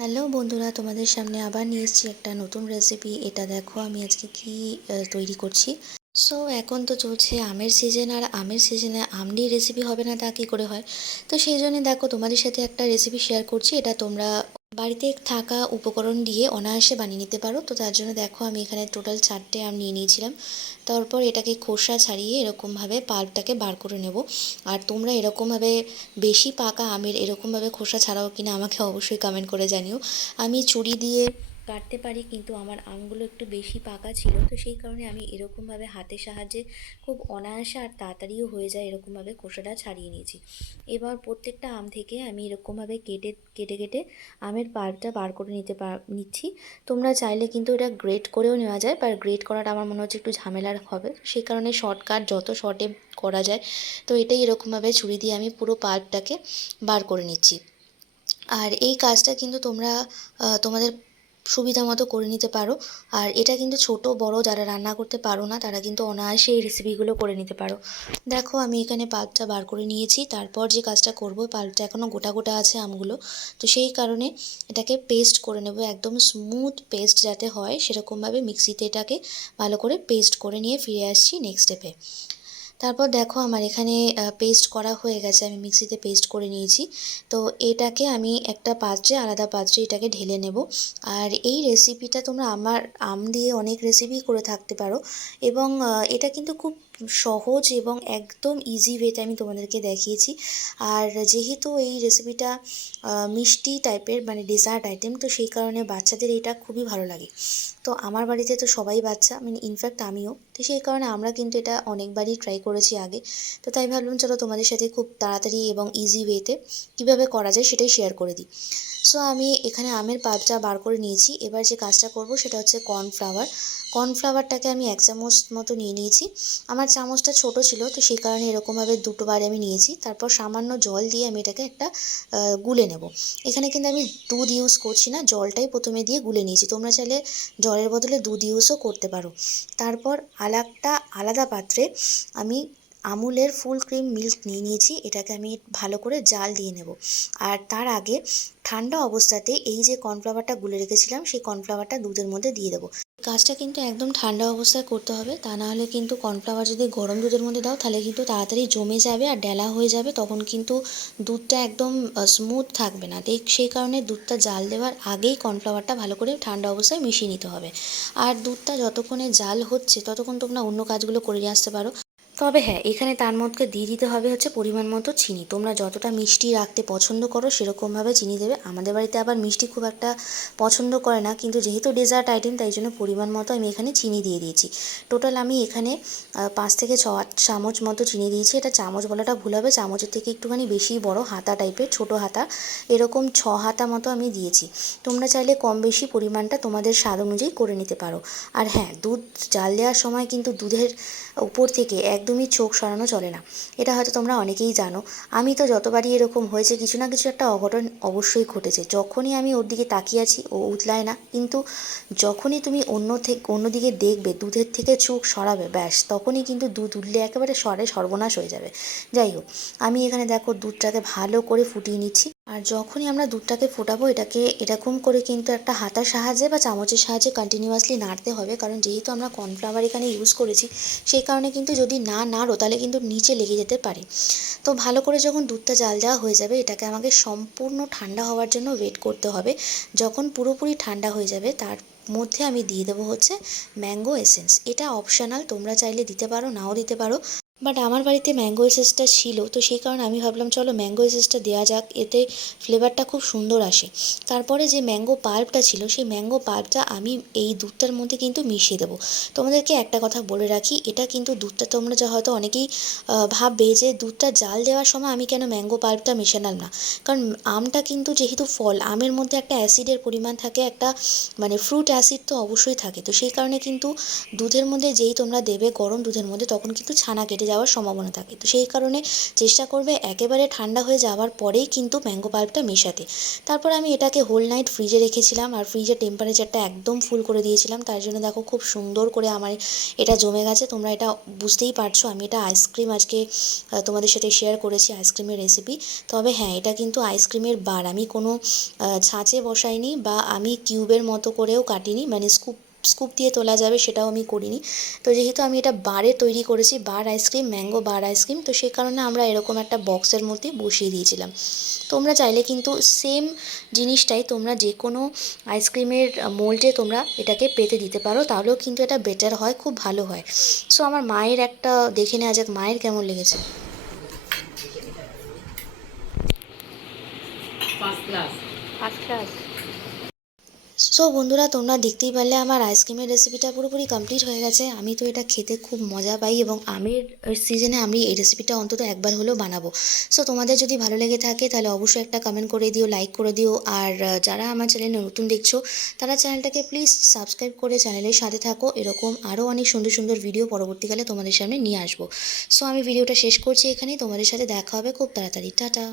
Hello বন্ধুরা, তোমাদের সামনে আবার নিয়ে এসেছি একটা নতুন রেসিপি এটা দেখো আমি আজকে কি তৈরি করছি। সো এখন তো চলছে আমের সিজন আর আমের সিজনে আমনি রেসিপি হবে না তা কী করে হয়? তো সেই জন্য দেখো তোমাদের সাথে একটা রেসিপি শেয়ার করছি। এটা তোমরা বাড়িতে থাকা উপকরণ দিয়ে অনায়াসে বানিয়ে নিতে পারো। তো তার জন্য দেখো আমি এখানে টোটাল চারটে আম নিয়ে নিয়েছিলাম। তারপর এটাকে খোসা ছাড়িয়ে এরকমভাবে পাল্পটাকে বার করে নেব। আর তোমরা এরকমভাবে বেশি পাকা আমের এরকমভাবে খোসা ছাড়াও কিনা আমাকে অবশ্যই কমেন্ট করে জানিও। আমি চুরি দিয়ে কাটতে পারি, কিন্তু আমার আমগুলো একটু বেশি পাকা ছিল। তো সেই কারণে আমি এরকমভাবে হাতের সাহায্যে খুব অনায়াসে আর তাড়াতাড়িও হয়ে যায় এরকমভাবে খোসাটা ছাড়িয়ে নিয়েছি। এবার প্রত্যেকটা আম থেকে আমি এরকমভাবে কেটে কেটে কেটে আমের পাল্পটা বার করে নিতে পার নিচ্ছি। তোমরা চাইলে কিন্তু এটা গ্রেট করেও নেওয়া যায় বা গ্রেট করাটা আমার মনে হচ্ছে একটু ঝামেলার হবে। সেই কারণে শর্টকাট যত শর্টে করা যায়, তো এটাই এরকমভাবে ছুরি দিয়ে আমি পুরো পাল্পটাকে বার করে নিচ্ছি। আর এই কাজটা কিন্তু তোমরা তোমাদের সুবিধা মতো করে নিতে পারো। আর এটা কিন্তু ছোট, বড় যারা রান্না করতে পারো না, তারা কিন্তু অনায়াসে এই রেসিপিগুলো করে নিতে পারো। দেখো, আমি এখানে পাল্পটা বার করে নিয়েছি। তারপর যে কাজটা করব পাল্পটা এখনও গোটা গোটা আছে আমগুলো। তো সেই কারণে এটাকে পেস্ট করে নেব, একদম স্মুথ পেস্ট যাতে হয়, সেরকমভাবে মিক্সিতে এটাকে ভালো করে পেস্ট করে নিয়ে ফিরে আসছি নেক্সট স্টেপে তারপর দেখো আমার এখানে পেস্ট করা হয়ে গেছে, আমি মিক্সিতে পেস্ট করে নিয়েছি। তো এটাকে আমি একটা পাত্রে, আলাদা পাত্রে এটাকে ঢেলে নেব। আর এই রেসিপিটা তোমরা আমার আম দিয়ে অনেক রেসিপি করে থাকতে পারো। এবং এটা কিন্তু খুব সহজ এবং একদম ইজি ওয়েতে আমি তোমাদেরকে দেখিয়েছি। আর যেহেতু এই রেসিপিটা মিষ্টি টাইপের মানে ডেজার্ট আইটেম তো সেই কারণে বাচ্চাদের এটা খুবই ভালো লাগে। তো আমার বাড়িতে তো সবাই বাচ্চা মানে ইনফ্যাক্ট আমিও। তো সেই কারণে আমরা কিন্তু এটা অনেকবারই ট্রাই করেছি আগে। তো তাই ভাবলাম, চলো তোমাদের সাথে খুব তাড়াতাড়ি এবং ইজি ওয়েতে কীভাবে করা যায় সেটাই শেয়ার করে দিই। সো আমি এখানে আমের পাল্পটা বার করে নিয়েছি। এবার যে কাজটা করব সেটা হচ্ছে কর্নফ্লাওয়ার। কর্নফ্লাওয়ারটাকে আমি এক চামচ মতো নিয়ে নিয়েছি। আমার চামচটা ছোট ছিল, তো সেই কারণে এরকমভাবে দুটো বারে আমি নিয়েছি। তারপর সামান্য জল দিয়ে আমি এটাকে একটা গুলে নেব। এখানে কিন্তু আমি দুধ ইউজ করছি না, জলটাই প্রথমে দিয়ে গুলে নিয়েছি। তোমরা চাইলে জলের বদলে দুধ ইউজও করতে পারো। তারপর আলাদা আলাদা পাত্রে আমি আমুলের ফুল ক্রিম মিল্ক নিয়ে নিয়েছি, এটাকে আমি ভালো করে জাল দিয়ে নেব। আর তার আগে ঠান্ডা অবস্থাতে এই যে কর্নফ্লাওয়ারটা গুলে রেখেছিলাম, সেই কর্নফ্লাওয়ারটা দুধের মধ্যে দিয়ে দেবো। কাজটা কিন্তু একদম ঠান্ডা অবস্থায় করতে হবে, তা না হলে কিন্তু কর্নফ্লাওয়ার যদি গরম দুধের মধ্যে দাও, তাহলে কিন্তু তাড়াতাড়ি জমে যাবে আর ডেলা হয়ে যাবে, তখন কিন্তু দুধটা একদম স্মুথ থাকবে না। দেখ, সেই কারণে দুধটা জাল দেওয়ার আগেই কর্নফ্লাওয়ারটা ভালো করে ঠান্ডা অবস্থায় মিশিয়ে নিতে হবে। আর দুধটা যতক্ষণে জাল হচ্ছে, ততক্ষণ তোমরা অন্য কাজগুলো করে আসতে পারো। তবে হ্যাঁ এখানে তার মধ্যে দিয়ে দিতে হবে হচ্ছে পরিমাণ মতো চিনি। তোমরা যতটা মিষ্টি রাখতে পছন্দ করো সেরকমভাবে চিনি দেবে। আমাদের বাড়িতে আবার মিষ্টি খুব একটা পছন্দ করে না, কিন্তু যেহেতু ডেজার্ট আইটেম তাই জন্য পরিমাণ মতো আমি এখানে চিনি দিয়ে দিয়েছি। টোটাল আমি এখানে পাঁচ থেকে ছ চামচ মতো চিনি দিয়েছি। এটা চামচ বলাটা ভুল হবে, চামচের থেকে একটুখানি বেশি বড় হাতা টাইপের ছোট হাতা। এরকম ছ হাতা মতো আমি দিয়েছি। তোমরা চাইলে কম বেশি পরিমাণটা তোমাদের স্বাদ অনুযায়ী করে নিতে পারো। আর হ্যাঁ দুধ জাল দেওয়ার সময় কিন্তু দুধের উপর থেকে একদমই চোখ সরানো চলে না। এটা হয়তো তোমরা অনেকেই জানো। আমি তো যতবারই এরকম হয়েছে, কিছু না কিছু একটা অঘটন অবশ্যই ঘটেছে। যখনই আমি ওর দিকে তাকিয়ে আছি, ও উতলায় না। কিন্তু যখনই তুমি অন্য থেকে অন্যদিকে দেখবে, দুধের থেকে চোখ সরাবে, ব্যাস, তখনই কিন্তু দুধ উঠলে একেবারে সরে সর্বনাশ হয়ে যাবে। যাই হোক, আমি এখানে দেখো দুধটাকে ভালো করে ফুটিয়ে নিচ্ছি। আর যখনই আমরা দুধটাকে ফোটাবো, এটাকে এরকম করে কিন্তু একটা হাতার সাহায্যে বা চামচের সাহায্যে কন্টিনিউয়াসলি নাড়তে হবে। কারণ যেহেতু আমরা কর্নফ্লাওয়ার এখানে ইউজ করেছি, সেই কারণে কিন্তু যদি না নাড়ো, তাহলে কিন্তু নিচে লেগে যেতে পারে। তো ভালো করে যখন দুধটা জাল দেওয়া হয়ে যাবে, এটাকে আমাকে সম্পূর্ণ ঠান্ডা হওয়ার জন্য ওয়েট করতে হবে। যখন পুরোপুরি ঠান্ডা হয়ে যাবে, তার মধ্যে আমি দিয়ে দেবো হচ্ছে ম্যাঙ্গো এসেন্স এটা অপশনাল তোমরা চাইলে দিতে পারো, নাও দিতে পারো। বাট আমার বাড়িতে ম্যাঙ্গো এসেন্সটা ছিল, তো সেই কারণে আমি ভাবলাম, চলো ম্যাঙ্গো এসেন্সটা দেওয়া যাক, এতে ফ্লেভারটা খুব সুন্দর আসে। তারপরে যে ম্যাঙ্গো পাল্পটা ছিল, সেই ম্যাঙ্গো পাল্পটা আমি এই দুধটার মধ্যে কিন্তু মিশিয়ে দেবো। তোমাদেরকে একটা কথা বলে রাখি, এটা কিন্তু দুধটা তোমরা যা হয়তো অনেকেই ভাববে যে দুধটা জাল দেওয়ার সময় আমি কেন ম্যাঙ্গো পাল্পটা মেশালাম না। কারণ আমটা কিন্তু যেহেতু ফল, আমের মধ্যে একটা অ্যাসিডের পরিমাণ থাকে, একটা মানে ফ্রুট অ্যাসিড তো অবশ্যই থাকে। তো সেই কারণে কিন্তু দুধের মধ্যে যেই তোমরা দেবে গরম দুধের মধ্যে, তখন কিন্তু ছানা কেটে যাওয়ার সম্ভাবনা থাকে। তো সেই কারণে চেষ্টা করবে একেবারে ঠান্ডা হয়ে যাওয়ার পরেই কিন্তু ম্যাঙ্গো পাল্পটা মেশাতে। তারপর আমি এটাকে হোল নাইট ফ্রিজে রেখেছিলাম আর ফ্রিজের টেম্পারেচারটা একদম ফুল করে দিয়েছিলাম। তার জন্য দেখো খুব সুন্দর করে আমার এটা জমে গেছে। তোমরা এটা বুঝতেই পারছ, আমি এটা আইসক্রিম আজকে তোমাদের সাথে শেয়ার করেছি আইসক্রিমের রেসিপি তবে হ্যাঁ এটা কিন্তু আইসক্রিমের বার। আমি কোনো ছাঁচে বসাইনি বা আমি কিউবের মতো করেও কাটিনি মানে স্কুপ স্কুপ দিয়ে তোলা যাবে সেটাও আমি করিনি। তো যেহেতু আমি এটা বারে তৈরি করেছি bar ice cream mango bar ice cream তো সেই কারণে আমরা এরকম একটা বক্সের মধ্যে বসিয়ে দিয়েছিলাম। তোমরা চাইলে কিন্তু সেম জিনিসটাই তোমরা যে কোনো আইসক্রিমের মোল্ডে তোমরা এটাকে পেতে দিতে পারো তাহলেও কিন্তু এটা বেটার হয় খুব ভালো হয়। সো আমার মায়ের একটা দেখে নেওয়া যাক মায়ের কেমন লেগেছে। First class first class so বন্ধুরা, তোমরা দেখতেই পারলে আমার আইসক্রিমের রেসিপিটা পুরোপুরি কমপ্লিট হয়ে গেছে। আমি তো এটা খেতে খুব মজা পাই এবং আমের সিজনে আমি এই রেসিপিটা অন্তত একবার হলেও বানাবো। সো তোমাদের যদি ভালো লেগে থাকে, তাহলে অবশ্যই একটা কমেন্ট করে দিও লাইক করে দিও। আর যারা আমার চ্যানেলে নতুন দেখছ, তারা চ্যানেলটাকে প্লিজ সাবস্ক্রাইব করে চ্যানেলের সাথে থাকো। এরকম আরও অনেক সুন্দর সুন্দর ভিডিও পরবর্তীকালে তোমাদের সামনে নিয়ে আসব। সো আমি ভিডিওটা শেষ করছি এখানেই। তোমাদের সাথে দেখা হবে খুব তাড়াতাড়ি। টাটা!